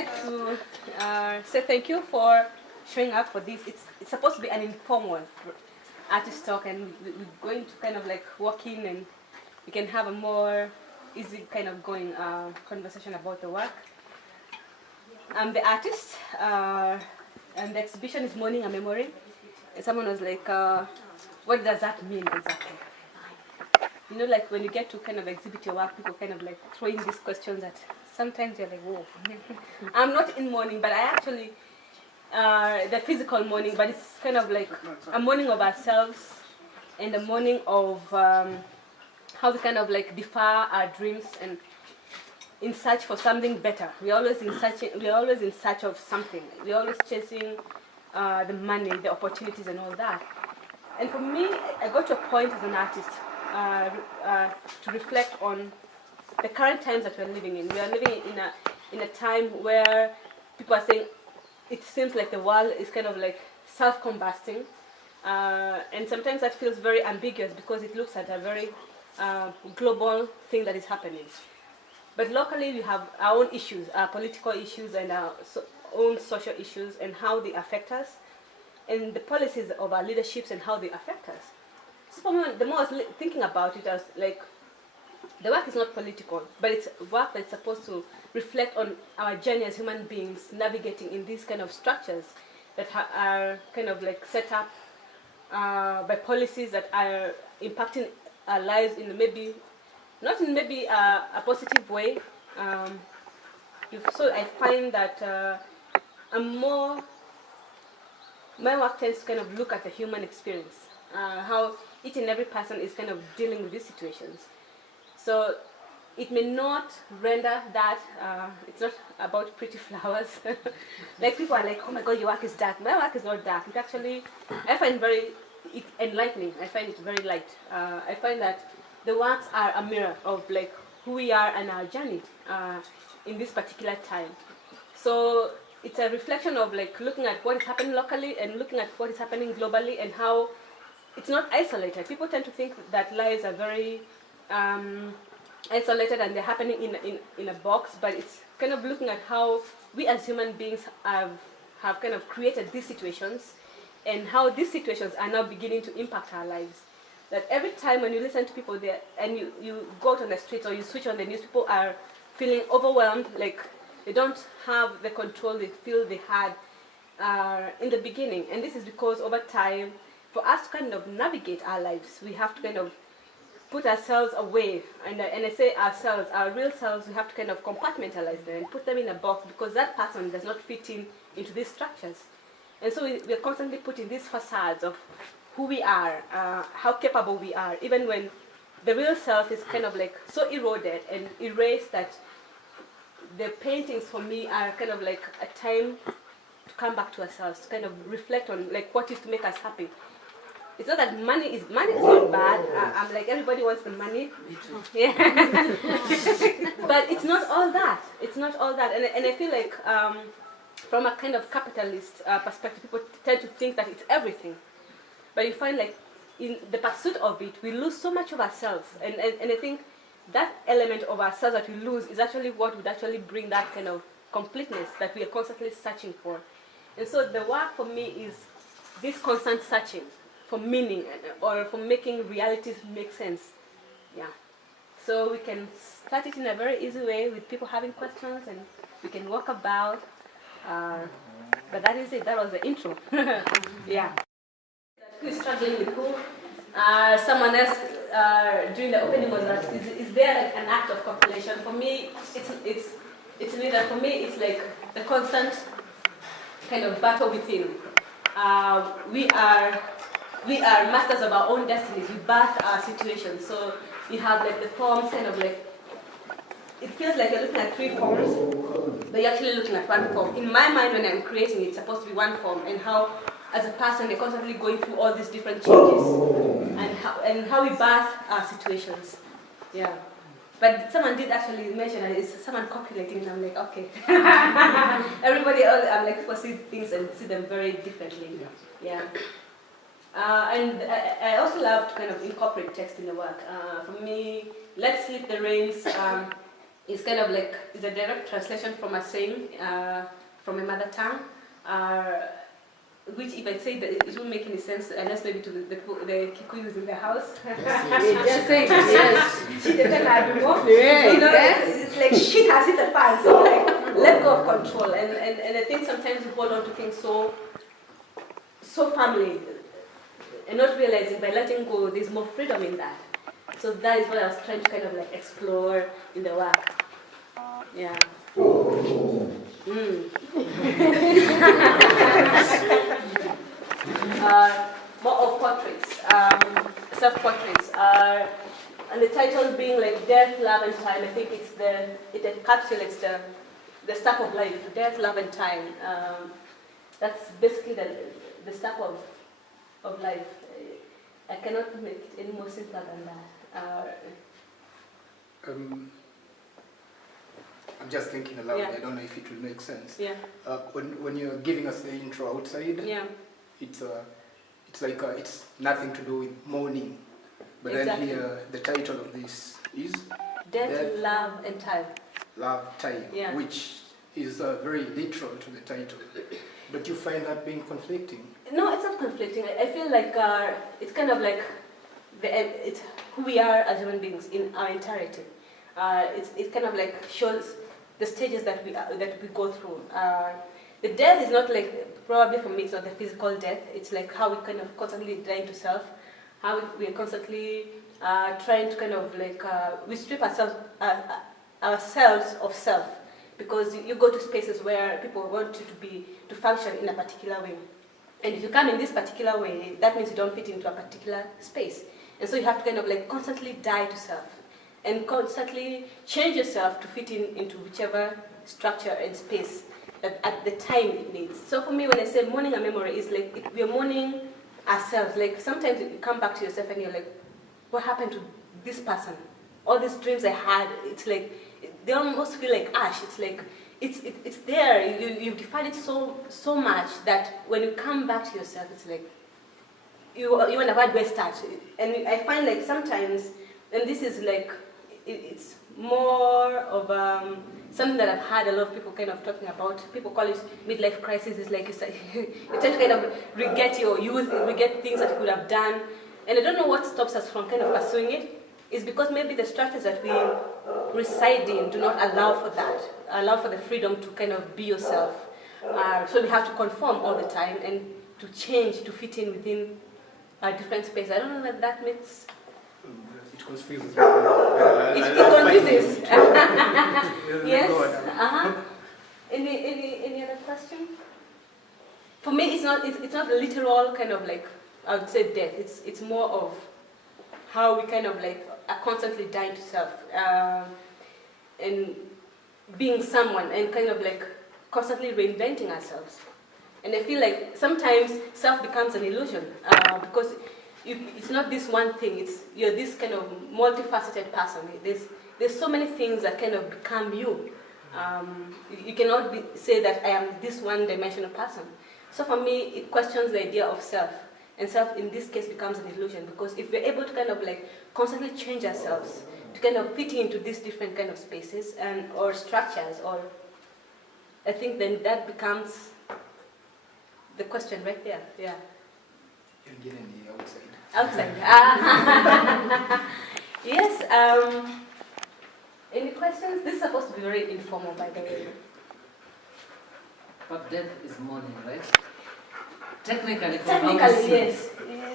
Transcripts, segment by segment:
like to say thank you for showing up for this. It's supposed to be an informal artist talk, and we're going to kind of like walk in and we can have a more easy kind of going conversation about the work. I'm the artist, and the exhibition is Mourning, a Memory. And someone was like, what does that mean exactly? You know, like when you get to kind of exhibit your work, people kind of like throw in these questions that sometimes you're like, whoa. I'm not in mourning, but I actually, the physical mourning, but it's kind of like a mourning of ourselves and a mourning of how we kind of like defer our dreams and in search for something better. We're always in search of something. We're always chasing the money, the opportunities, and all that. And for me, I got to a point as an artist to reflect on the current times that we're living in. We are living in a time where people are saying it seems like the world is kind of like self-combusting, and sometimes that feels very ambiguous because it looks at a very global thing that is happening. But locally, we have our own issues, our political issues, and our own social issues, and how they affect us, and the policies of our leaderships and how they affect us. So for me, the more I was thinking about it, I was like, the work is not political, but it's work that's supposed to reflect on our journey as human beings, navigating in these kind of structures that are kind of like set up by policies that are impacting our lives in maybe, not in maybe a positive way. So I find that my work tends to kind of look at the human experience, how each and every person is kind of dealing with these situations. So it may not render that, it's not about pretty flowers. Like people are like, oh my God, your work is dark. My work is not dark. It actually, I find very enlightening. I find it very light. I find that the works are a mirror of like who we are and our journey in this particular time. So it's a reflection of like looking at what is happening locally and looking at what is happening globally and how it's not isolated. People tend to think that lives are very isolated and they're happening in a box, but it's kind of looking at how we as human beings have kind of created these situations and how these situations are now beginning to impact our lives. That every time when you listen to people there and you go out on the streets or you switch on the news, people are feeling overwhelmed, like they don't have the control they feel they had in the beginning. And this is because over time, for us to kind of navigate our lives, we have to kind of put ourselves away. And I say ourselves, our real selves, we have to kind of compartmentalize them and put them in a box because that person does not fit into these structures. And so we are constantly putting these facades of who we are, how capable we are, even when the real self is kind of like so eroded and erased that the paintings for me are kind of like a time to come back to ourselves, to kind of reflect on like what is to make us happy. It's not that money is not bad. I'm like, everybody wants the money. Yeah. But it's not all that. It's not all that. And I feel like from a kind of capitalist perspective, people tend to think that it's everything. But you find like in the pursuit of it, we lose so much of ourselves. And I think that element of ourselves that we lose is actually what would actually bring that kind of completeness that we are constantly searching for. And so the work for me is this constant searching for meaning or for making realities make sense. Yeah. So we can start it in a very easy way with people having questions and we can walk about. But that is it. That was the intro. Yeah. Who is struggling with who? Someone else during the opening was that is there like an act of copulation? For me, it's neither. For me, it's like the constant kind of battle within. We are masters of our own destinies. We birth our situations. So you have like the forms kind of like, it feels like you're looking at three forms, but you're actually looking at one form. In my mind, when I'm creating, it's supposed to be one form, and how, as a person, you're constantly going through all these different changes, and how we birth our situations. Yeah. But someone did actually mention that it's someone copulating, and I'm like, okay. Everybody else, I'm like, people see things and see them very differently. Yeah. And I also love to kind of incorporate text in the work. For me, Let's Sleep the Rains is kind of like is a direct translation from a saying from a mother tongue, which if I say that it won't make any sense unless maybe to the Kikuyus in the house. Just saying, yes. It's like shit has hit the fan, so like let go of control. And I think sometimes we hold on to things so firmly and not realizing by letting go there's more freedom in that. So that is what I was trying to kind of like explore in the work. Yeah. More of portraits, self-portraits, and the title being like Death, Love and Time. I think it encapsulates the stuff of life, death, love and time. That's basically the stuff of life. I cannot make it any more simpler than that. I'm just thinking aloud. Yeah. I don't know if it will make sense. Yeah. When you're giving us the intro outside, Yeah. it's like it's nothing to do with mourning, but Exactly. then here the title of this is Death, love and time. Love, Time, Yeah. which is very literal to the title. But you find that being conflicting? No, it's not conflicting. I feel like it's kind of like it's who we are as human beings in our entirety. It kind of like shows the stages that we go through. The death is not like, probably for me, it's not the physical death. It's like how we kind of constantly die to self, how we are constantly trying to kind of like we strip ourselves of self, because you go to spaces where people want you to function in a particular way. And if you come in this particular way, that means you don't fit into a particular space. And so you have to kind of like constantly die to self and constantly change yourself to fit into whichever structure and space that at the time it needs. So for me, when I say mourning a memory, it's like we are mourning ourselves. Like sometimes you come back to yourself and you're like, what happened to this person? All these dreams I had, it's like, they almost feel like ash. It's like, it's there. You've defined it so much that when you come back to yourself, it's like, you wonder, where do I start? And I find like sometimes, and this is like, it's more of something that I've had a lot of people kind of talking about. People call it midlife crisis. It's like you tend to kind of regret your youth, regret things that you could have done. And I don't know what stops us from kind of pursuing it. It's because maybe the structures that we reside in do not allow for that, allow for the freedom to kind of be yourself. So we have to conform all the time and to change, to fit in within a different space. I don't know whether that makes... It confuses. It confuses. Yes. Any other question? For me, it's not a literal kind of like, I would say death. It's more of how we kind of like are constantly dying to self and being someone and kind of like constantly reinventing ourselves. And I feel like sometimes self becomes an illusion because it's not this one thing. You're this kind of multifaceted person. There's so many things that kind of become you. You cannot say that I am this one-dimensional person. So for me, it questions the idea of self. And self, in this case, becomes an illusion, because if we're able to kind of like constantly change ourselves to kind of fit into these different kind of spaces or structures, or I think then that becomes the question right there. Yeah. You're getting the outside. Outside. Yes. Any questions? This is supposed to be very informal, by the way. But death is mourning, right? Technically, Yes.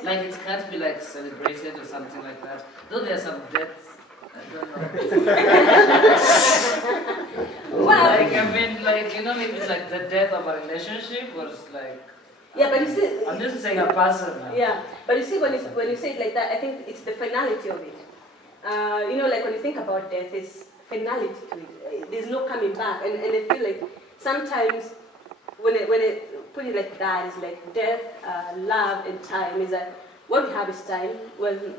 Like it can't be like celebrated or something like that. Though there are some deaths, I don't know. Well, like I mean, like maybe it's like the death of a relationship, or it's like. Yeah, but you see. I'm just saying a person now. Yeah, but you see, when you say it like that, I think it's the finality of it. Like when you think about death, there's finality to it. There's no coming back, and I feel like sometimes when I put it like that, it's like death, love, and time. Is that what we have is time. When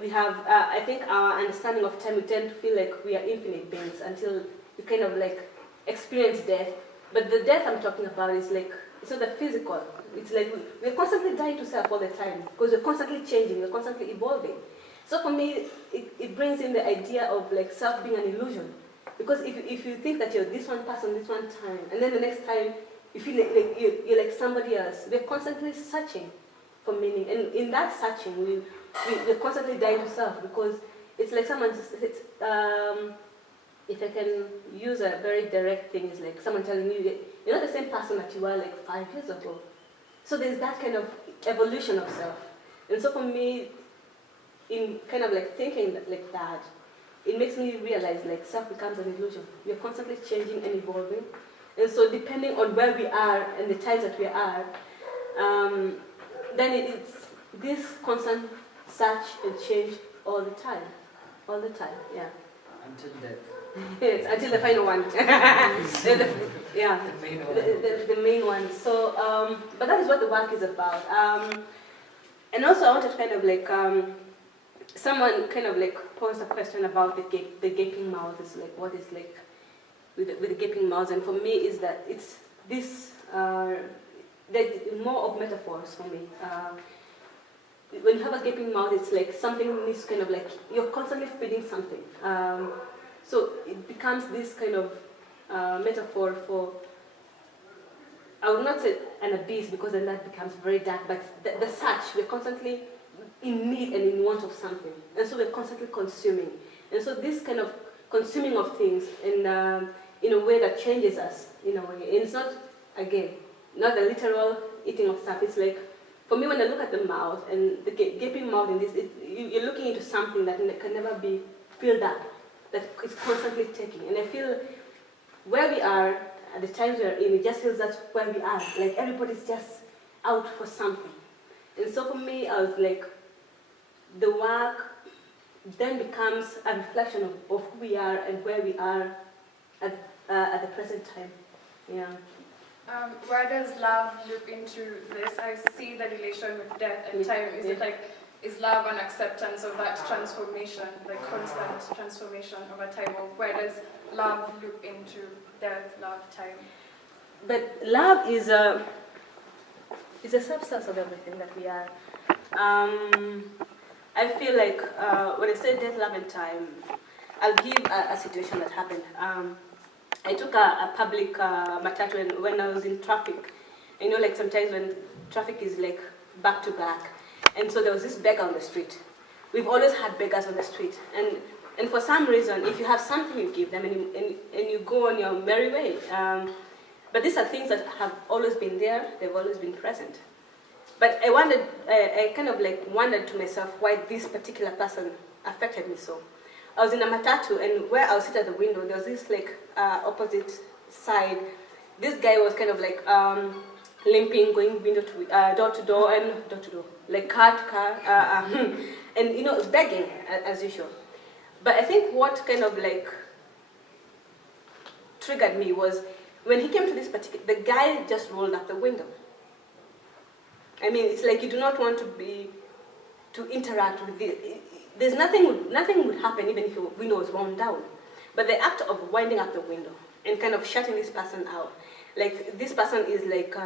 we have, I think our understanding of time, we tend to feel like we are infinite beings until we kind of like experience death. But the death I'm talking about is like, it's not the physical. It's like we're constantly dying to self all the time because we're constantly changing, we're constantly evolving. So for me, it brings in the idea of like self being an illusion. Because if you think that you're this one person this one time, and then the next time you feel like you're like somebody else, we're constantly searching for meaning. And in that searching, we're constantly dying to self, because it's like someone just, if I can use a very direct thing, it's like someone telling you that you're not the same person that you were like 5 years ago. So there's that kind of evolution of self. And so for me, in kind of like thinking like that, it makes me realize like self becomes an illusion. We are constantly changing and evolving. And so depending on where we are and the times that we are, then it's this constant search and change all the time. All the time, yeah. Until death. Yes, until the final one. Yeah, The main one. the main one. So, but that is what the work is about. And also, I wanted to kind of like, someone kind of like posed a question about the gaping mouth. Is like, what is like with the gaping mouth? And for me, is that it's this. More of metaphors for me. When you have a gaping mouth, it's like something needs kind of like you're constantly feeding something. So it becomes this kind of metaphor for, I would not say an abyss, because then that becomes very dark, but the search, we're constantly in need and in want of something. And so we're constantly consuming. And so this kind of consuming of things in a way that changes us, in a way. And it's not, again, not the literal eating of stuff. It's like, for me, when I look at the mouth and the gaping mouth in this, you're looking into something that can never be filled up, that is constantly taking. And I feel where we are, at the times we are in, it just feels that's where we are. Like everybody's just out for something. And so for me, I was like, the work then becomes a reflection of who we are and where we are at the present time. Yeah. Where does love look into this? I see the relation with death and time. Is it like, is love an acceptance of that transformation, like constant transformation over time? Or where does love look into death, love, time? But love is a substance of everything that we are. I feel like when I say death, love, and time, I'll give a situation that happened. I took a public matatu when I was in traffic. You know, like sometimes when traffic is like back to back. And so there was this beggar on the street. We've always had beggars on the street. And for some reason, if you have something, you give them and you go on your merry way. But these are things that have always been there. They've always been present. But I kind of like wondered to myself why this particular person affected me so. I was in a matatu, and where I was sitting at the window, there was this like opposite side. This guy was kind of like limping, going window to door to door, like car to car, and you know, begging as usual. But I think what kind of like triggered me was when he came to this particular, the guy just rolled up the window. I mean, it's like you do not want to interact with the. There's nothing would happen even if your window was rolled down. But the act of winding up the window and kind of shutting this person out, like this person is like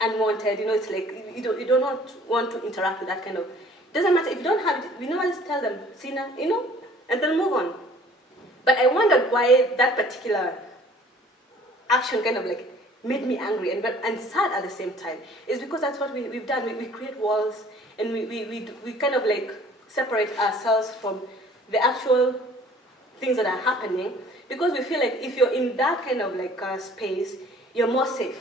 unwanted, you know, it's like you do not want to interact with that kind of. It doesn't matter if you don't have it, we normally tell them, see now, you know, and they'll move on. But I wondered why that particular action kind of like made me angry and sad at the same time. It's because that's what we've done. We create walls and we kind of like separate ourselves from the actual things that are happening, because we feel like if you're in that kind of like space, you're more safe.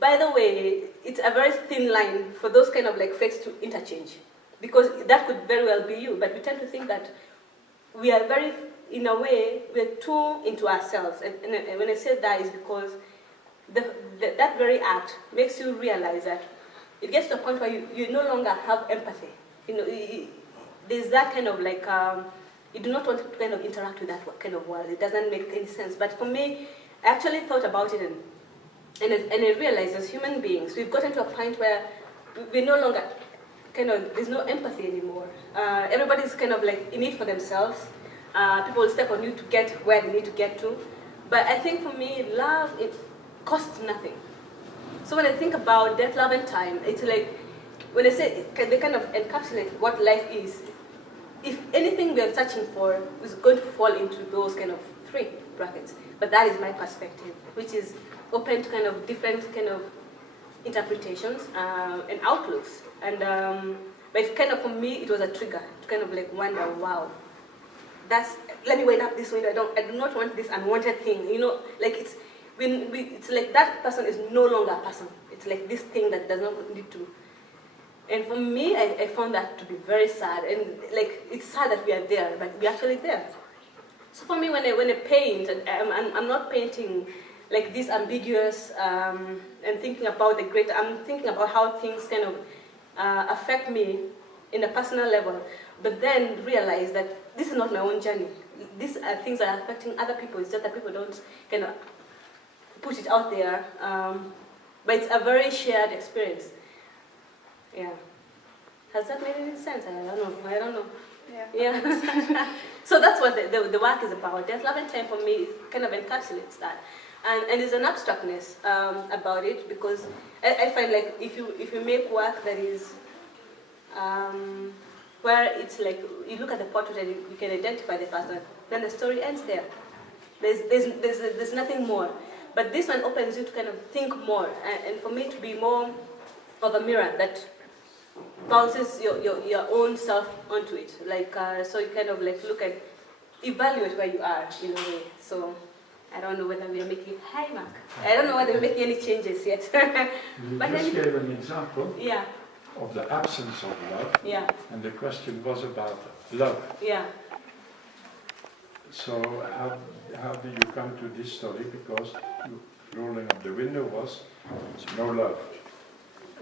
By the way, it's a very thin line for those kind of like fates to interchange, because that could very well be you, but we tend to think that we are very, in a way, we're too into ourselves. And when I say that is because that very act makes you realize that it gets to a point where you no longer have empathy. You know, there's that kind of like, you do not want to kind of interact with that kind of world. It doesn't make any sense. But for me, I actually thought about it and I realized as human beings, we've gotten to a point where we're no longer there's no empathy anymore. Everybody's kind of like in it for themselves. People will step on you to get where they need to get to. But I think for me, love, it costs nothing. So when I think about death, love, and time, it's like, when I say they kind of encapsulate what life is, if anything we are searching for is going to fall into those kind of free, brackets. But that is my perspective, which is open to kind of different kind of interpretations and outlooks. And but kind of for me, it was a trigger to kind of like wonder, wow, let me wind up this window. I do not want this unwanted thing. You know, like it's it's like that person is no longer a person. It's like this thing that does not need to. And for me, I found that to be very sad. And like it's sad that we are there, but we're actually there. So for me, when I paint, I'm not painting like this ambiguous and thinking about the greater. I'm thinking about how things kind of affect me in a personal level, but then realize that this is not my own journey. These are things that are affecting other people. It's just that people don't kind of put it out there. But it's a very shared experience. Yeah. Has that made any sense? I don't know. Yeah. So that's what the work is about. Death, Love, and Time for me kind of encapsulates that. And there's an abstractness about it, because I find like if you make work that is where it's like you look at the portrait and you can identify the person, then the story ends there. There's nothing more. But this one opens you to kind of think more, and for me to be more of a mirror that bounces your own self onto it. Like so you kind of like evaluate where you are in a way. So I don't know whether we're making I don't know whether we're making any changes yet. You But just gave an example yeah. of the absence of love, Yeah. and the question was about love. Yeah. So how do you come to this story? Because rolling up the window was no love.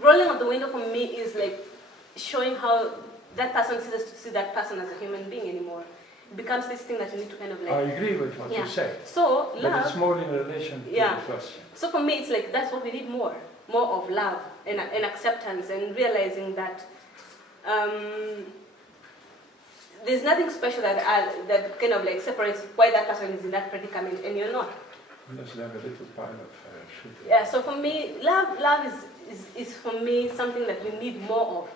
Rolling up the window for me is like showing how that person sees to see that person as a human being anymore. It becomes this thing that you need to kind of like. I agree with what you say. So love. But it's more in relation to the question. So for me, it's like that's what we need more of love and acceptance, and realizing that there's nothing special that kind of like separates why that person is in that predicament and you're not. Let's have a little pile of sugar. Yeah. So for me, love is for me something that we need more of.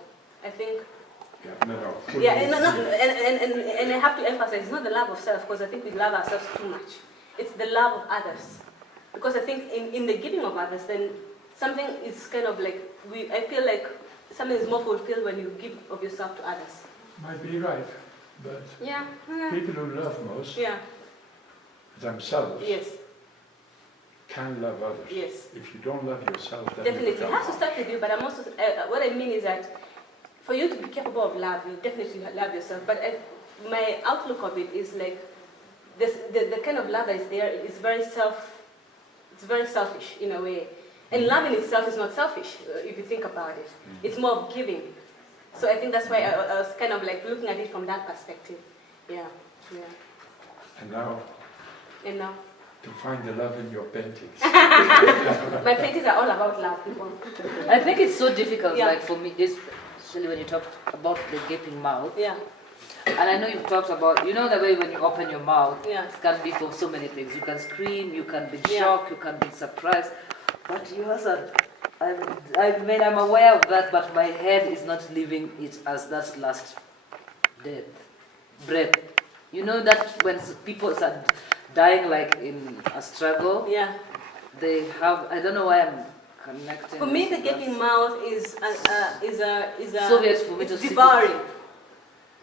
I think. Yeah, no. Yeah, and I have to emphasize, it's not the love of self, because I think we love ourselves too much. It's the love of others. Because I think in the giving of others, then something is kind of like, I feel like something is more fulfilled when you give of yourself to others. Might be right, but Yeah. people who love most themselves Yes. can love others. Yes. If you don't love yourself, then Definitely. you It has to start with you, but I'm also, what I mean is that for you to be capable of love, you definitely love yourself. But my outlook of it is like, the kind of love that is there is it's very selfish in a way. And love in itself is not selfish, if you think about it. It's more of giving. So I think that's why I was kind of like looking at it from that perspective. Yeah. And now, to find the love in your paintings. My paintings are all about love, people. I think it's so difficult, Yeah. like for me, especially when you talk about the gaping mouth. Yeah. And I know you've talked about, the way when you open your mouth, Yeah. it can be for so many things. You can scream, you can be Yeah. shocked, you can be surprised. But yours are, I'm aware of that, but my head is not leaving it as that last breath. You know that when people are dying like in a struggle, Yeah. they have, I don't know why I'm connecting. For me, the this. gaping mouth is So weird for me to see devouring.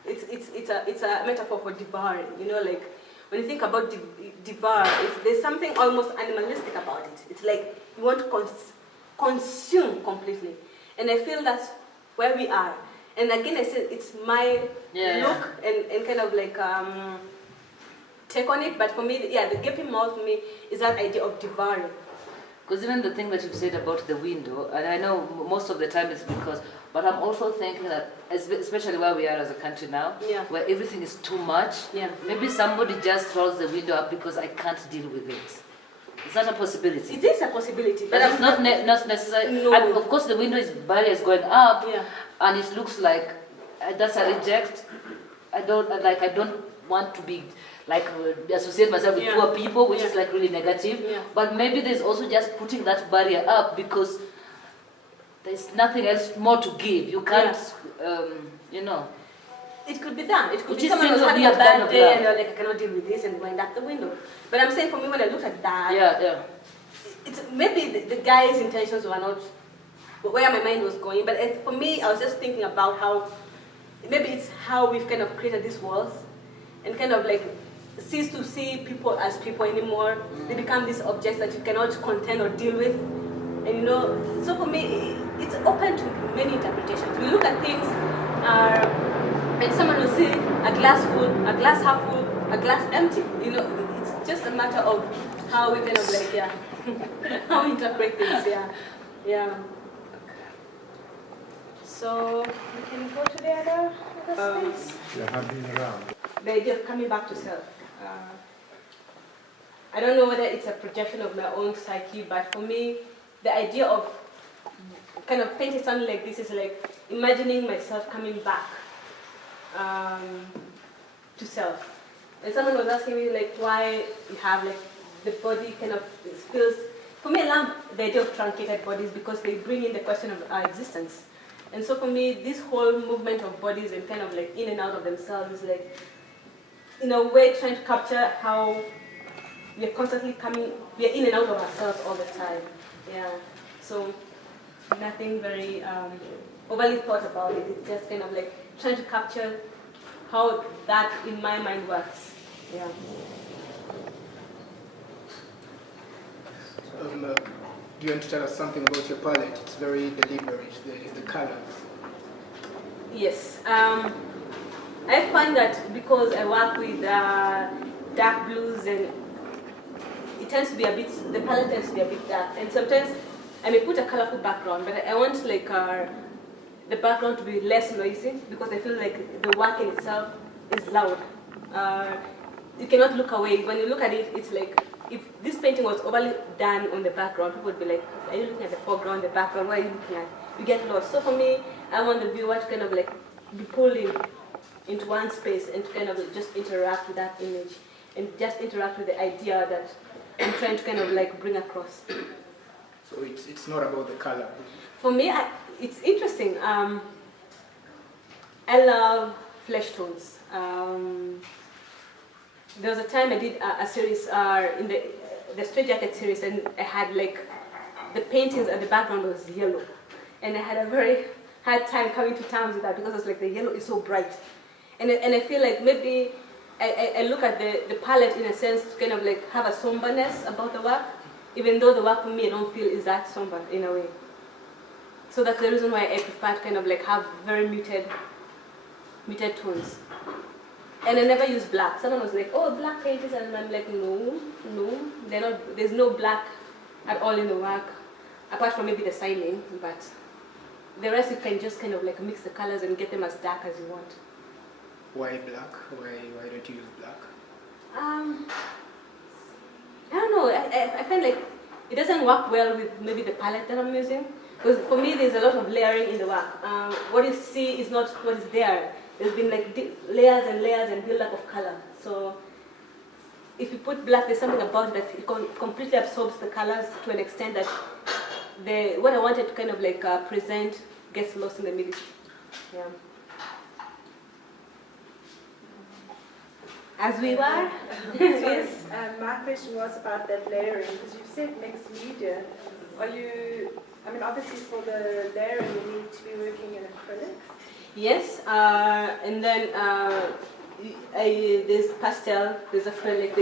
It's a metaphor for devouring. Like when you think about devour, there's something almost animalistic about it. It's like you want to consume completely, and I feel that's where we are. And again, I said it's my look and kind of like take on it. But for me, the gaping mouth for me is that idea of devouring. Because even the thing that you've said about the window, and I know most of the time it's because, but I'm also thinking that, especially where we are as a country now, where everything is too much, maybe somebody just rolls the window up because I can't deal with it. It's not a possibility. It is a possibility, but it's not necessary. No. And of course, the window barrier is going up, and it looks like that's a reject. I don't want to be associate myself with poor people, which is like really negative. But maybe there's also just putting that barrier up because there's nothing else more to give. You can't, It could be done. It could Which be is someone who's seems to having be a a kind bad of day love. and they're like, I cannot deal with this and going out the window. But I'm saying for me, when I look at that, Yeah. it's maybe the guy's intentions were not where my mind was going. But for me, I was just thinking about how maybe it's how we've kind of created these walls and kind of like cease to see people as people anymore. They become these objects that you cannot contend or deal with. And you know, so for me, it's open to many interpretations. We look at things, and someone will see a glass full, a glass half full, a glass empty. You know, it's just a matter of how we kind of like, how we interpret things, yeah. So we can go to the other space. You have been around. The idea of coming back to self. I don't know whether it's a projection of my own psyche, but for me, the idea of kind of painting something like this is like imagining myself coming back to self. And someone was asking me like why you have like the body kind of feels. For me, I love the idea of truncated bodies because they bring in the question of our existence. And so for me, this whole movement of bodies and kind of like in and out of themselves is like, in a way, trying to capture how we are constantly we are in and out of ourselves all the time. Yeah. So nothing very overly thought about it. It's just kind of like trying to capture how that in my mind works. Yeah. Do you want to tell us something about your palette? It's very deliberate, the colors. Yes. I find that because I work with dark blues and it tends to be the palette tends to be a bit dark. And sometimes I may put a colorful background, but I want like the background to be less noisy because I feel like the work in itself is loud. You cannot look away. When you look at it, it's like, if this painting was overly done on the background, people would be like, are you looking at the foreground, the background, what are you looking at? You get lost. So for me, I want the viewer to kind of like be pulled into one space and to kind of just interact with that image and just interact with the idea that I'm trying to kind of like bring across. So it's not about the color. For me, it's interesting. I love flesh tones. There was a time I did a series in the Straight Jacket series, and I had like the paintings and the background was yellow, and I had a very hard time coming to terms with that because it's like the yellow is so bright, and I feel like maybe I look at the palette in a sense to kind of like have a somberness about the work, even though the work for me I don't feel is that somber in a way. So that's the reason why I prefer to kind of like have very muted tones. And I never use black. Someone was like, oh, black pages, and I'm like, no, they're not. There's no black at all in the work, apart from maybe the signing, but the rest you can just kind of like mix the colors and get them as dark as you want. Why black? Why don't you use black? I don't know. I find like it doesn't work well with maybe the palette that I'm using. Because for me, there's a lot of layering in the work. What you see is not what is there. There's been like layers and layers and build-up of color. So if you put black, there's something about it that it completely absorbs the colors to an extent that what I wanted to kind of like present gets lost in the middle. Yeah. As we were. Yes. My question was about that layering, because you said mixed media. Obviously for the layering you need to be working in acrylics. Yes, and then there's pastel, there's acrylic,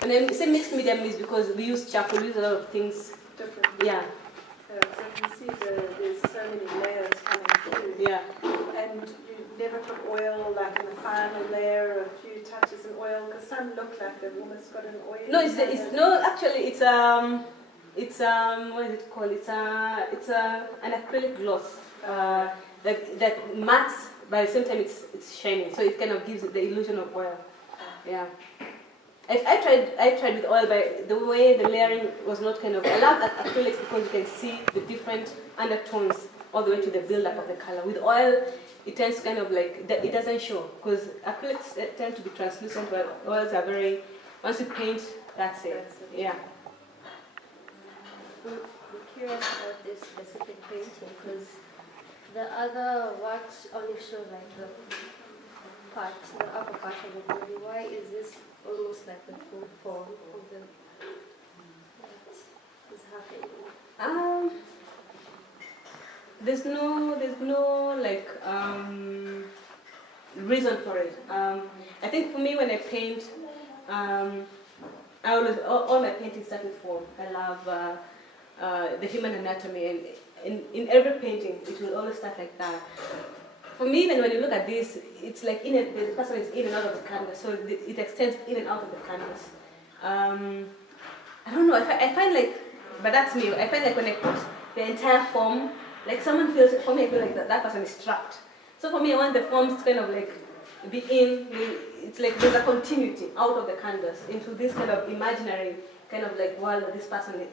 and then it's a mixed medium is because we use charcoal, we use a lot of things. Different. Yeah. So you can see there's so many layers coming through. Yeah. And you never put oil like in the final layer, a few touches of oil, because some look like they've almost got an oil. No, it's what is it called? It's an acrylic gloss. That mattes, but at the same time it's shiny, so it kind of gives it the illusion of oil. Yeah. I tried with oil, but the way the layering was not kind of. I love acrylics because you can see the different undertones all the way to the build-up of the color. With oil, it tends to kind of like it doesn't show because acrylics tend to be translucent, but oils are very. Once you paint, that's it. Yeah. I'm curious about this specific painting because the other works only show like the part, the upper part of the body. Why is this almost like the full form of the what is happening? There's no like reason for it. I think for me when I paint, I always all my paintings start with form. I love the human anatomy, and in every painting it will always start like that. For me, even when you look at this, it's like the person is in and out of the canvas, so it extends in and out of the canvas. I don't know. I find like, but that's me. I find like when I put the entire form, like someone feels, for me I feel like that person is trapped. So for me I want the forms to kind of like be in, it's like there's a continuity out of the canvas into this kind of imaginary kind of like world where this person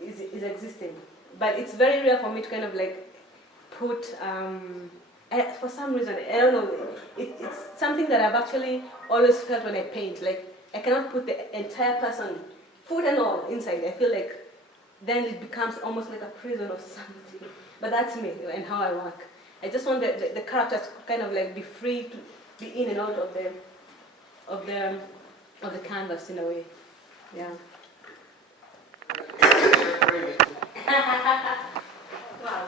is existing. But it's very rare for me to kind of like put, for some reason, I don't know, it's something that I've actually always felt when I paint. Like I cannot put the entire person, foot and all, inside. I feel like then it becomes almost like a prison or something. But that's me and how I work. I just want the characters to kind of like be free to be in and out of the canvas in a way. Yeah. Wow.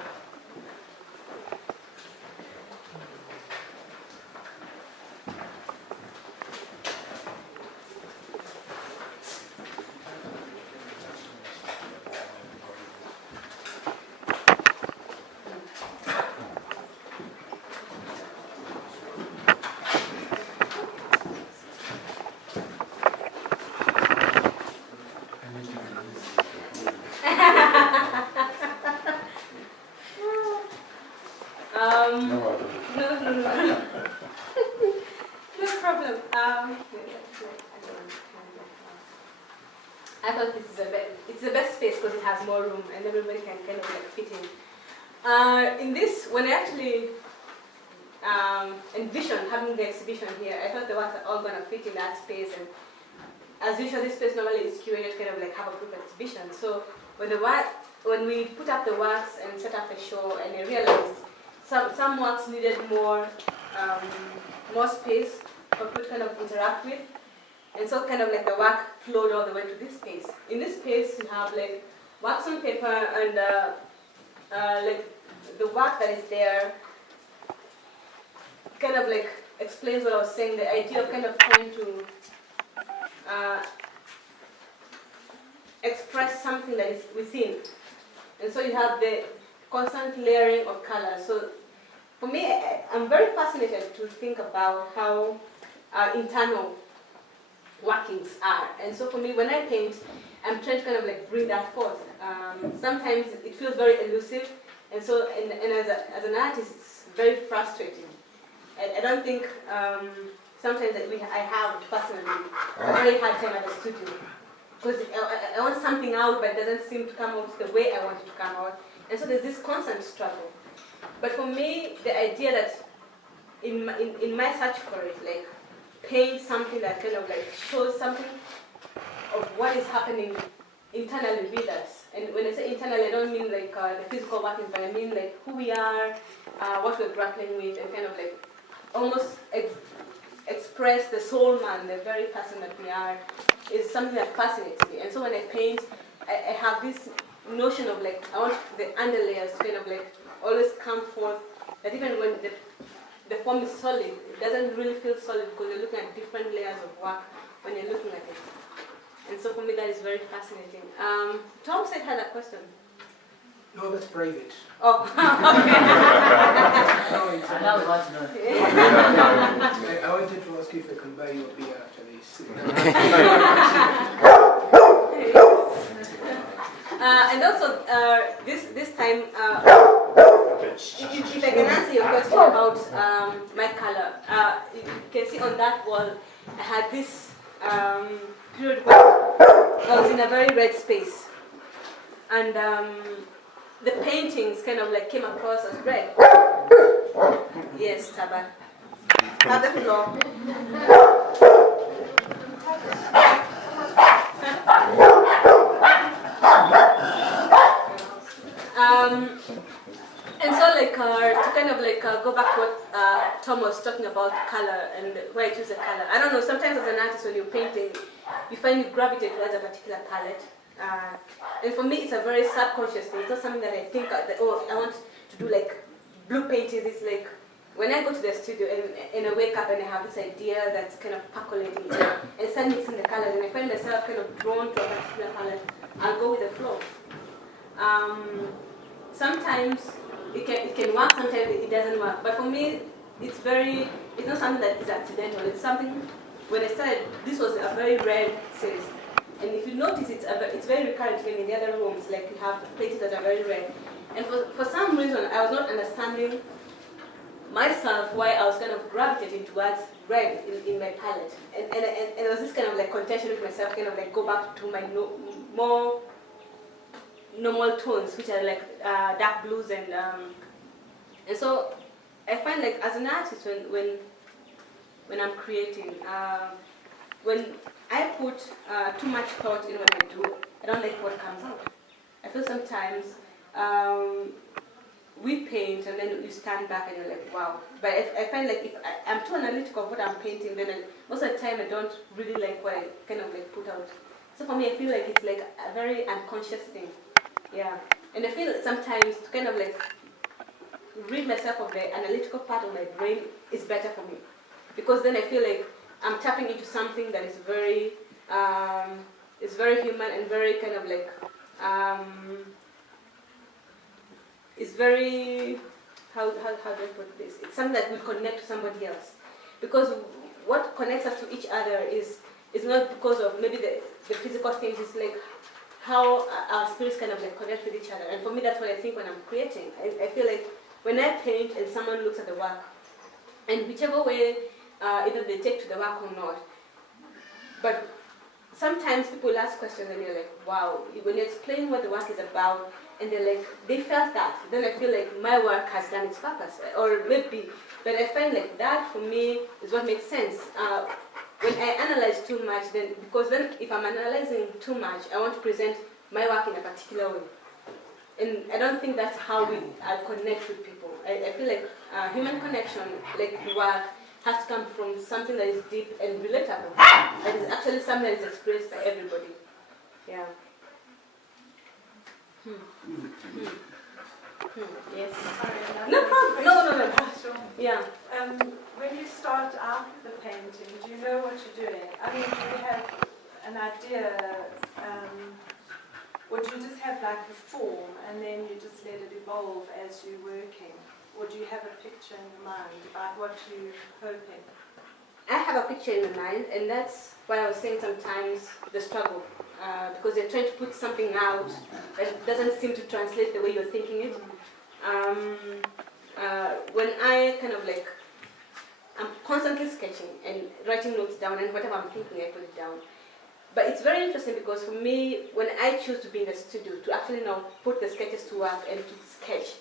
No problem. I thought it's the best space because it has more room and everybody can kind of like fit in. In this, when I actually envisioned having the exhibition here, I thought the works are all going to fit in that space. And as usual, this space normally is curated to kind of like have a group exhibition. So when we put up the works and set up the show, and I realized some works needed more space for people to kind of interact with. And so kind of like the work flowed all the way to this space. In this space you have like wax on paper and like the work that is there kind of like explains what I was saying, the idea of kind of trying to express something that is within. And so you have the constant layering of colors. So for me, I'm very fascinated to think about how internal workings are. And so for me, when I paint, I'm trying to kind of like bring that forth. Sometimes it feels very elusive, and so and as an artist, it's very frustrating. I don't think sometimes that I have personally a very hard time at the studio because I want something out, but it doesn't seem to come out the way I want it to come out, and so there's this constant struggle. But for me, the idea that in my search for it, like paint something that kind of like shows something of what is happening internally with us. And when I say internally, I don't mean like the physical workings, but I mean like who we are, what we're grappling with, and kind of like almost express the soul man, the very person that we are, is something that fascinates me. And so when I paint, I have this notion of like, I want the underlayers to kind of like always come forth, that even when the form is solid, it doesn't really feel solid because you're looking at different layers of work when you're looking at it. And so for me that is very fascinating. Tom said had a question. No, that's private. Oh, okay. Now we want to know. I wanted to ask you if I can buy you a beer after this. And also, this time, if I can answer your question about my color, you can see on that wall, I had this period where I was in a very red space. And the paintings kind of like came across as red. Yes, Taba. Have the floor. And so like to kind of like go back to what Tom was talking about color and why I choose a color. I don't know, sometimes as an artist when you're painting, you find you gravitate towards a particular palette. And for me, it's a very subconscious thing. It's not something that I think, oh, I want to do like blue paintings. It's like when I go to the studio and I wake up and I have this idea that's kind of percolating and start mixing the colors, and I find myself kind of drawn to a particular palette, I'll go with the flow. Sometimes it can work, sometimes it doesn't work. But for me, it's not something that is accidental. It's something, when I started, this was a very rare series. And if you notice, it's very recurrent in the other rooms, like you have paintings that are very rare. And for some reason, I was not understanding myself why I was kind of gravitating towards red in my palette. And there was this kind of like contention with myself, kind of like go back to my more normal tones, which are like dark blues and so I find like as an artist when I'm creating, when I put too much thought in what I do, I don't like what comes out. I feel sometimes we paint and then you stand back and you're like, wow. But I find like if I'm too analytical of what I'm painting, then most of the time I don't really like what I kind of like put out. So for me, I feel like it's like a very unconscious thing. Yeah. And I feel sometimes to kind of like rid myself of the analytical part of my brain is better for me. Because then I feel like I'm tapping into something that is very human and very kind of like, it's very, how do I put this? It's something that will connect to somebody else. Because what connects us to each other is not because of maybe the physical things, it's like how our spirits kind of like connect with each other. And for me, that's what I think when I'm creating. I feel like when I paint and someone looks at the work, and whichever way, either they take to the work or not, but sometimes people ask questions and you're like, wow, when you explain what the work is about, and they're like, they felt that, then I feel like my work has done its purpose, or maybe, but I find like that for me is what makes sense. When I analyze too much, because if I'm analyzing too much, I want to present my work in a particular way. And I don't think that's how we connect with people. I feel like human connection, like the work, has to come from something that is deep and relatable. That is actually something that is expressed by everybody. Yeah. Yes. Sorry, No problem. No. Yeah. When you start out the painting, do you know what you're doing? I mean, do you have an idea, or do you just have like a form and then you just let it evolve as you're working? Or do you have a picture in your mind about what you're hoping? I have a picture in my mind, and that's why I was saying sometimes the struggle. Because you're trying to put something out that doesn't seem to translate the way you're thinking it. When I kind of like, I'm constantly sketching and writing notes down, and whatever I'm thinking, I put it down. But it's very interesting because for me, when I choose to be in the studio, to actually now put the sketches to work and to sketch,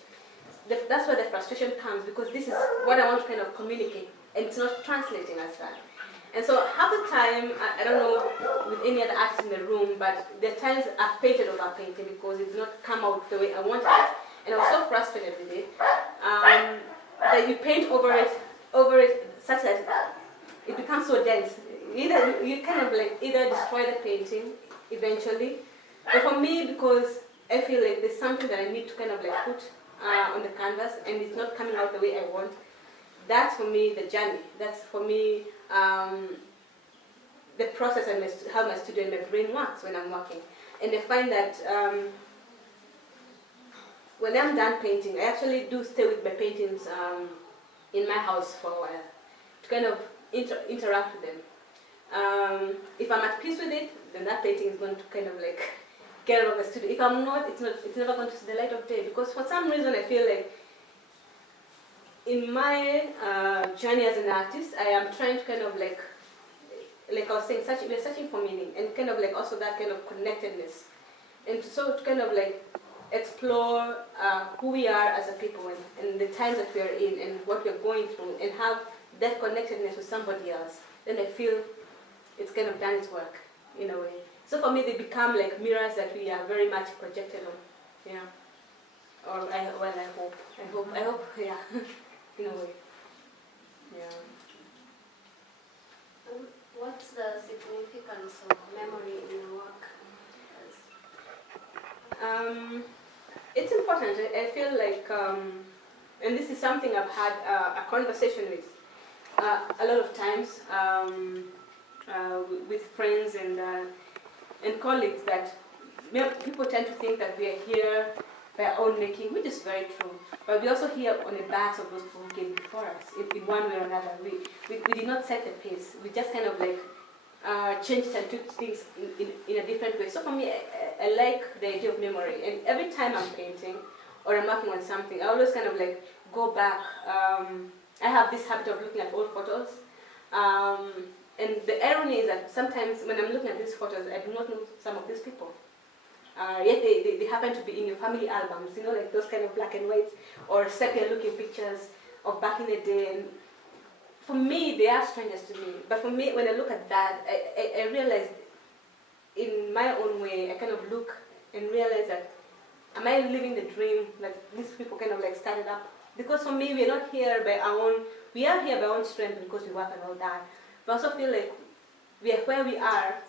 that's where the frustration comes, because this is what I want to kind of communicate, and it's not translating as that. And so half the time, I don't know with any other artist in the room, but there are times I've painted over painting because it did not come out the way I wanted it. And I was so frustrated with it that you paint over it such that it becomes so dense. Either you kind of like either destroy the painting eventually, but for me, because I feel like there's something that I need to kind of like put on the canvas and it's not coming out the way I want, that's for me the journey. That's for me the process and how my studio and my brain works when I'm working. And I find that when I'm done painting, I actually do stay with my paintings in my house for a while to kind of interact with them. If I'm at peace with it, then that painting is going to kind of like get out of the studio. If I'm not, it's never going to see the light of day, because for some reason I feel like in my journey as an artist, I am trying to kind of like I was saying, we're searching for meaning and kind of like also that kind of connectedness. And so to kind of like explore who we are as a people and the times that we are in and what we're going through and have that connectedness with somebody else, then I feel it's kind of done its work in a way. So for me, they become like mirrors that we are very much projected on, yeah. Or I hope, yeah, in a way. Yeah. What's the significance of memory in your work? It's important. I feel like, and this is something I've had a conversation with a lot of times with friends and colleagues, that people tend to think that we are here by our own making, which is very true. But we also here on the backs of those people who came before us, in one way or another. We did not set the pace. We just kind of like changed and took things in a different way. So for me, I like the idea of memory. And every time I'm painting or I'm working on something, I always kind of like go back. I have this habit of looking at old photos. And the irony is that sometimes when I'm looking at these photos, I do not know some of these people. Yet they happen to be in your family albums, you know, like those kind of black and white or sepia-looking pictures of back in the day. And for me, they are strangers to me. But for me, when I look at that, I realize in my own way, I kind of look and realize that, am I living the dream like these people kind of like started up? Because for me, we're not here by our own, we are here by our own strength because we work and all that. But I also feel like we are where we are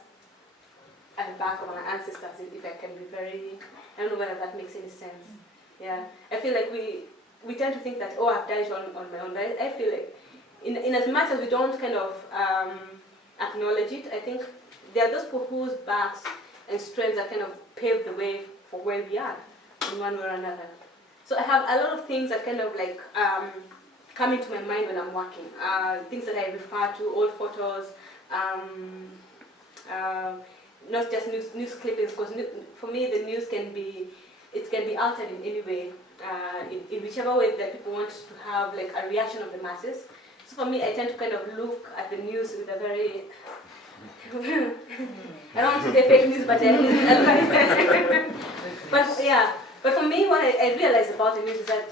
at the back of our ancestors, if I can be very, I don't know whether that makes any sense. Yeah, I feel like we tend to think that, oh, I've done it on my own. But I feel like in as much as we don't kind of acknowledge it, I think there are those people whose backs and strengths that kind of paved the way for where we are in one way or another. So I have a lot of things that kind of like come into my mind when I'm working. Things that I refer to, old photos, not just news clippings, because for me the news can be altered in any way, in whichever way that people want to have like a reaction of the masses. So for me, I tend to kind of look at the news with a very, I don't want to say fake news, but but yeah. But for me, what I realize about the news is that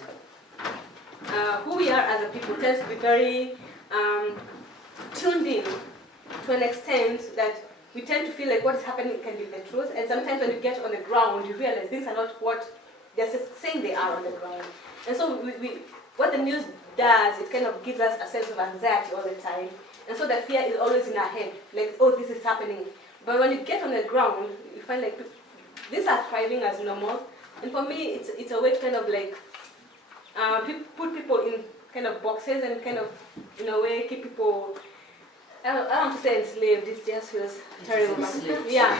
who we are as a people tends to be very tuned in to an extent that we tend to feel like what is happening can be the truth, and sometimes when you get on the ground, you realize things are not what they're saying they are on the ground. And so what the news does, it kind of gives us a sense of anxiety all the time, and so the fear is always in our head, like, oh, this is happening. But when you get on the ground, you find like these are thriving as normal, and for me, it's a way to kind of like put people in kind of boxes and kind of, in a way, keep people. I don't want to say enslaved, it just feels terrible. Yeah.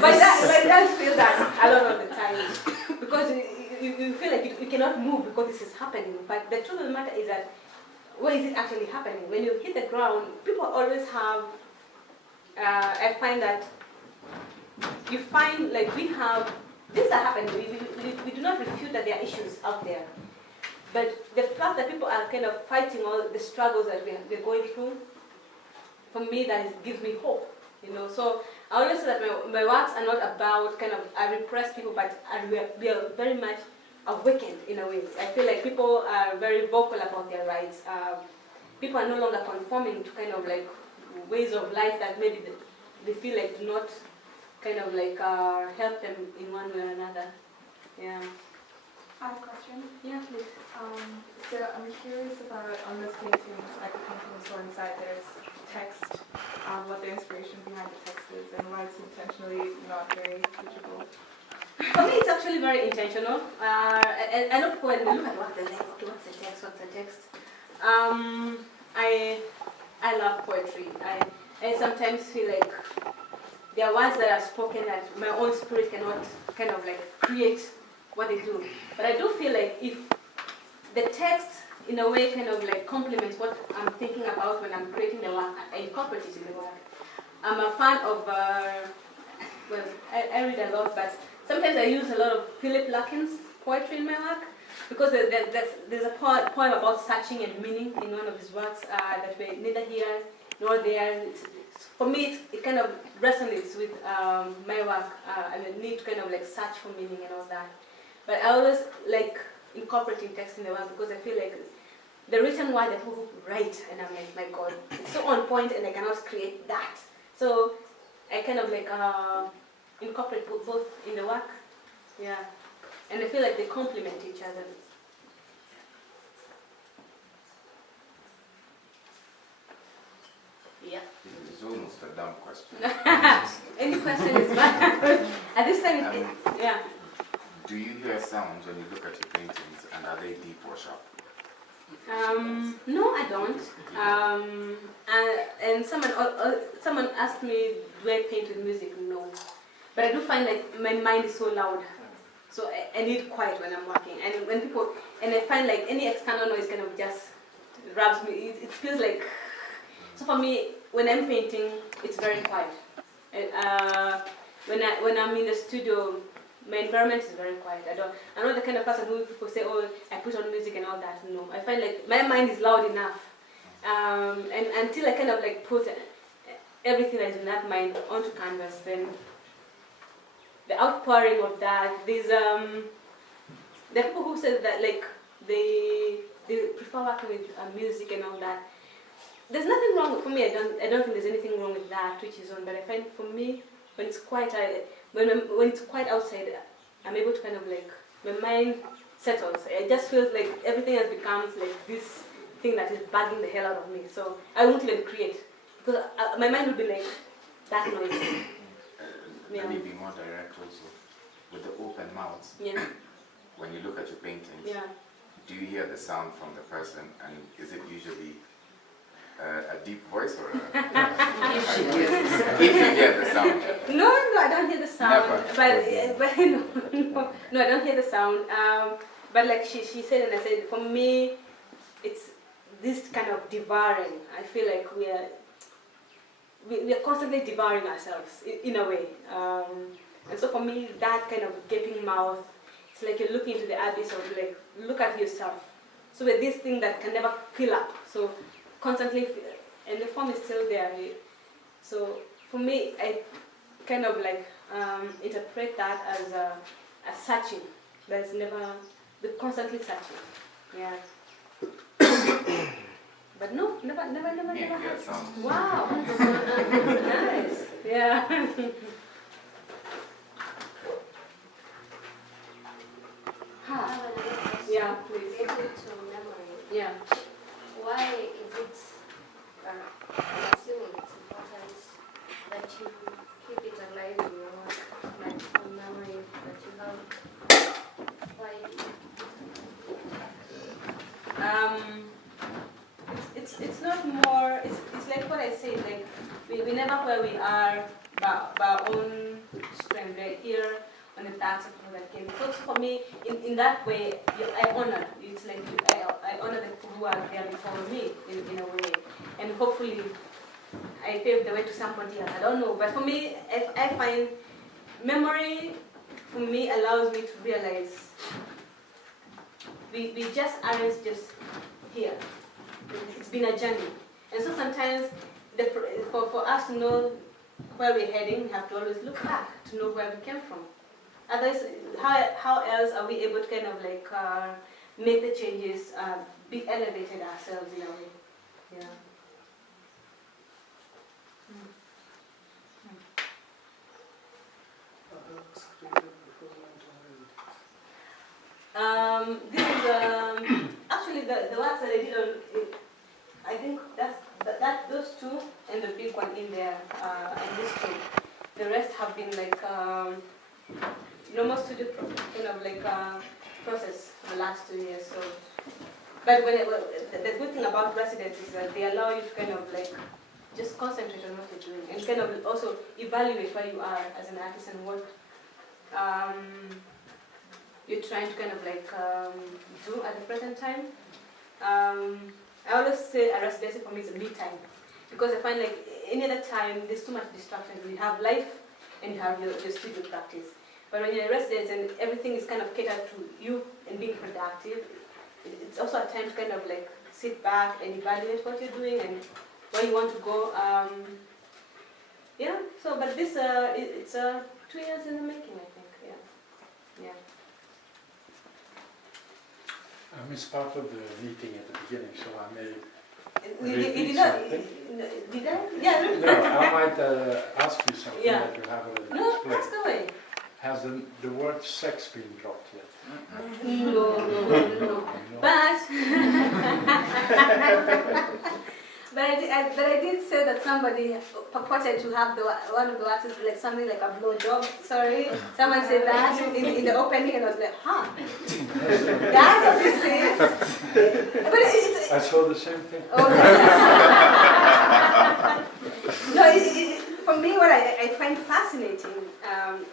But it does feel that a lot of the time. Because you feel like you cannot move because this is happening. But the truth of the matter is that, what is it actually happening? When you hit the ground, people always have, I find that, you find like we have, things are happening. We do not refute that there are issues out there. But the fact that people are kind of fighting all the struggles that we're going through, for me, that gives me hope, you know. So I always say that my works are not about kind of repressed people, but we are very much awakened in a way. I feel like people are very vocal about their rights. People are no longer conforming to kind of like ways of life that maybe they feel like do not kind of like help them in one way or another. Yeah. I have a question. Yeah, please. So I'm curious about, on this painting, like the painting we saw inside, there's text, what the inspiration behind the text is, and why it's intentionally not very legible. For me, it's actually very intentional. I look when we look at what they're like, okay, what's the text? I love poetry. I sometimes feel like there are words that are spoken that my own spirit cannot kind of like create what they do. But I do feel like if the text, in a way, kind of like complements what I'm thinking about when I'm creating the work, I incorporate it in the work. I'm a fan of, well, I read a lot, but sometimes I use a lot of Philip Larkin's poetry in my work, because there's a poem about searching and meaning in one of his works that we're neither here nor there. For me, it kind of resonates with my work and the need to kind of like search for meaning and all that. But I always like incorporating text in the work because I feel like the written word that people write, and I'm like, my God, it's so on point and I cannot create that. So I kind of like incorporate both in the work. Yeah. And I feel like they complement each other. It's almost a dumb question. Any question is fine. At this time, yeah. Do you hear sounds when you look at your paintings, and are they deep or sharp? No, I don't. And someone asked me, do I paint with music? No. But I do find like my mind is so loud. So I need quiet when I'm working. And when people, and I find like any external noise kind of just rubs me. It feels like, so for me, when I'm painting, it's very quiet. When I'm in the studio, my environment is very quiet. I'm not the kind of person who people say, oh, I put on music and all that. No, I find like my mind is loud enough. And until I kind of like put everything that is in that mind onto canvas, then the outpouring of that, there are people who say that like they prefer working with music and all that. There's nothing wrong for me. I don't think there's anything wrong with that, which is on. But I find for me, when it's quiet, when it's quiet outside, I'm able to kind of like my mind settles. I just feel like everything has become like this thing that is bugging the hell out of me. So I won't even create because my mind will be like that noise. Let me be more direct also. With the open mouths, when you look at your paintings, do you hear the sound from the person, and is it usually a deep voice or if you hear the sound? No, I don't hear the sound. Never. No, I don't hear the sound. But like she said, and I said, for me, it's this kind of devouring. I feel like we are constantly devouring ourselves in a way. And so for me, that kind of gaping mouth, it's like you're looking into the abyss of like, look at yourself. So with this thing that can never fill up. So constantly, and the form is still there. So for me, I kind of like interpret that as a searching. There's never, we're constantly searching. Yeah. But no, never had. Wow. Nice. Yeah. Yeah, please. Related to memory. Yeah. Why is it, I'm assuming it's important that you keep it alive in your work, like some memory that you have? Why? It's not more, it's like what I said, like we never where we are by our own strength. We're here on the backs of people that came. So for me, in that way, I honor. It's like I honor the people who are there before me in a way, and hopefully I pave the way to somebody else. I don't know, but for me, I find memory for me allows me to realize we just aren't just here. It's been a journey, and so sometimes for us to know where we're heading, we have to always look back to know where we came from. Otherwise, how else are we able to kind of like make the changes, be elevated ourselves in a way? Yeah. This is actually the works that I did on. I think that those two and the big one in there, and these two. The rest have been like normal studio kind of like process for the last 2 years. So, but the good thing about residents is that they allow you to kind of like just concentrate on what you're doing and kind of also evaluate where you are as an artist and what you're trying to kind of like do at the present time. I always say a residency for me is a me time, because I find like any other time there's too much distraction. You have life and you have your studio practice. But when you're a resident and everything is kind of catered to you and being productive, it's also a time to kind of like sit back and evaluate what you're doing and where you want to go. Yeah. So, but this it's 2 years in the making, I think. Yeah. Yeah. I missed part of the meeting at the beginning, so I may You repeat did not? something. Did I? Yeah. No, I might ask you something that you haven't already No, explained. ask away. Has the word sex been dropped yet? No. But But I did say that somebody purported to have one of the works is like something like a blow job. Sorry, someone said that in the opening, and I was like, huh? That's what this is. But I saw the same thing. Oh, no, for me, what I find fascinating,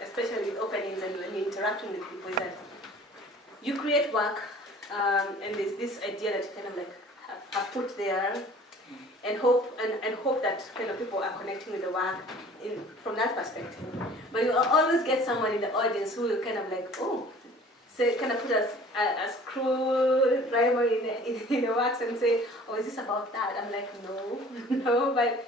especially with openings and when you're interacting with people, is that you create work, and there's this idea that you kind of like have put there. And hope that kind of people are connecting with the work from that perspective. But you always get someone in the audience who will kind of like, say, kind of put a screwdriver in the works and say, oh, is this about that? I'm like, no, but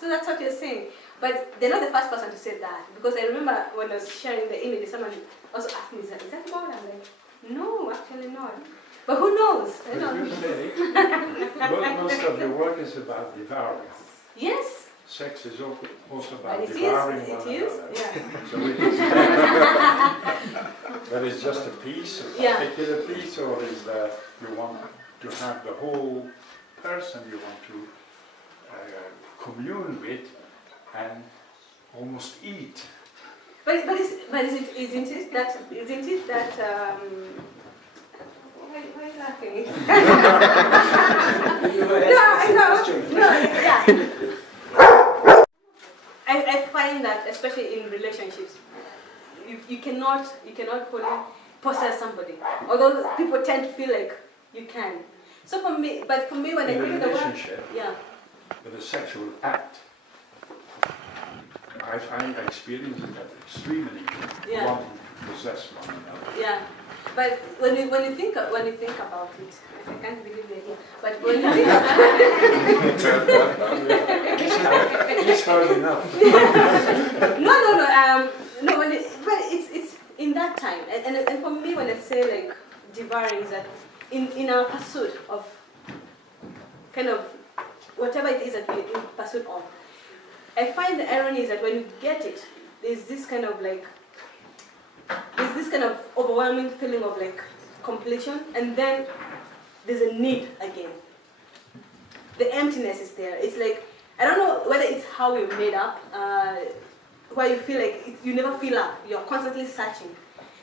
so that's what you're saying. But they're not the first person to say that, because I remember when I was sharing the image, someone also asked me, is that about it? I'm like, no, actually not. But who knows? I don't know. Most of your work is about devouring. Yes. Sex is also about But devouring it one is. another. Yeah. So but it's just a piece, a particular piece, or is that you want to have the whole person you want to commune with and almost eat? But isn't it that why are you laughing? I find that especially in relationships, you cannot fully possess somebody. Although people tend to feel like you can. So for me when I created the work, with a sexual act, I experience it that extremely wanting to possess one another. Yeah. But when you think about it, I can't believe it here. But when you think about it, it's hard enough. no. But it's in that time, and for me, when I say like devouring, is that in our pursuit of kind of whatever it is that we're in pursuit of, I find the irony is that when you get it, there's this kind of overwhelming feeling of like completion, and then there's a need again. The emptiness is there. It's like, I don't know whether it's how we're made up, where you feel like you never fill up, you're constantly searching.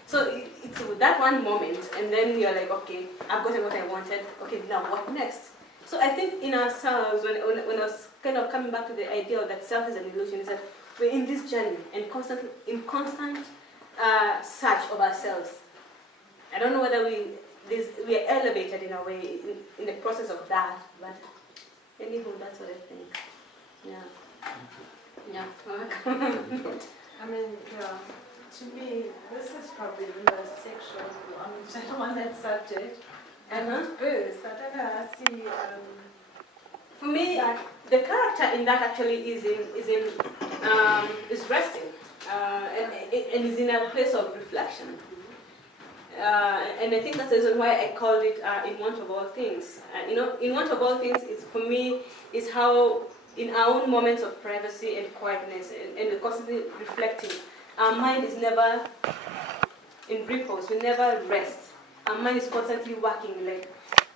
So it's that one moment, and then you're like, okay, I've gotten what I wanted, okay, now what next? So I think in ourselves, when I was kind of coming back to the idea that self is an illusion, is that we're in this journey and in constant search of ourselves. I don't know whether we are elevated in a way in the process of that, but anywho, that's what I think. Yeah. I mean, to me, this is probably the most sexual on that subject. And birth, I don't know, I see. For me, the character in that actually is resting, and is in a place of reflection. And I think that's the reason why I called it in want of all things. In want of all things, for me, is how in our own moments of privacy and quietness and constantly reflecting, our mind is never in repose. We never rest. Our mind is constantly working, like,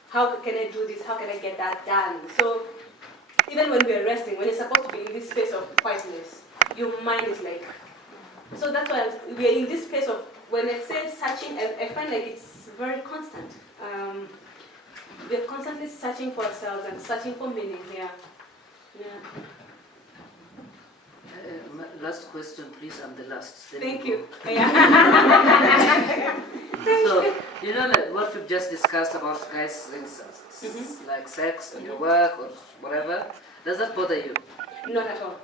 how can I do this? How can I get that done? So even when we're resting, when you're supposed to be in this space of quietness, your mind is like, so that's why we're in this space of, when I say searching, I find like it's very constant. We're constantly searching for ourselves and searching for meaning here. Last question, please. I'm the last. Thank you. So, like what we've just discussed about guys, like sex and your work or whatever, does that bother you? Not at all.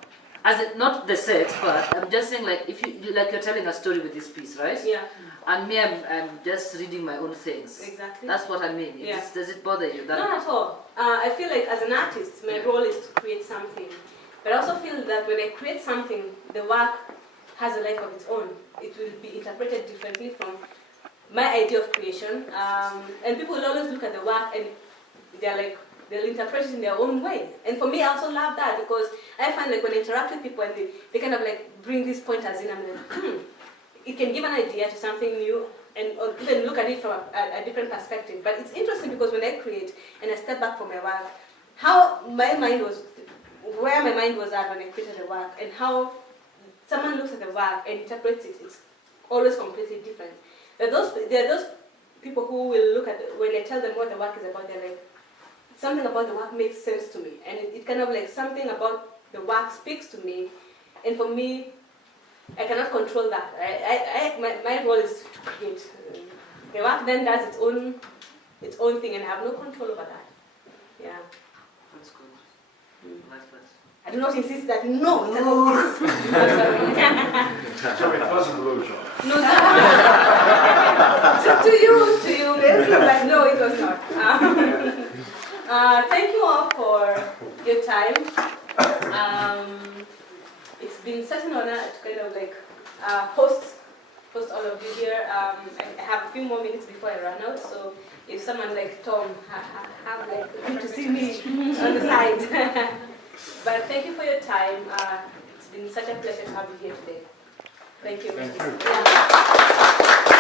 As it, not the sex, but I'm just saying, like, if you're telling a story with this piece, right? Yeah. And me, I'm just reading my own things. Exactly. That's what I mean. Does it bother you? Not at all. I feel like as an artist, my role is to create something. But I also feel that when I create something, the work has a life of its own. It will be interpreted differently from my idea of creation. And people will always look at the work and they'll interpret it in their own way. And for me, I also love that, because I find like when I interact with people and they kind of like bring these pointers in, I'm like, it can give an idea to something new or even look at it from a different perspective. But it's interesting because when I create and I step back from my work, where my mind was at when I created the work, and how someone looks at the work and interprets it, it's always completely different. There are those people who will look at it, when I tell them what the work is about, they're like, something about the work makes sense to me, and it kind of like something about the work speaks to me, and for me, I cannot control that. My role is to create. The work then does its own thing, and I have no control over that. Yeah. That's good. Nice. I do not insist that no, it's about this. So it wasn't illusion. No, to you, maybe, but no, it was not. Thank you all for your time. It's been such an honor to kind of like host all of you here. I have a few more minutes before I run out, so if someone like Tom have like good to see me on the side. But thank you for your time. It's been such a pleasure to have you here today. Thank you. Thank you. Yeah.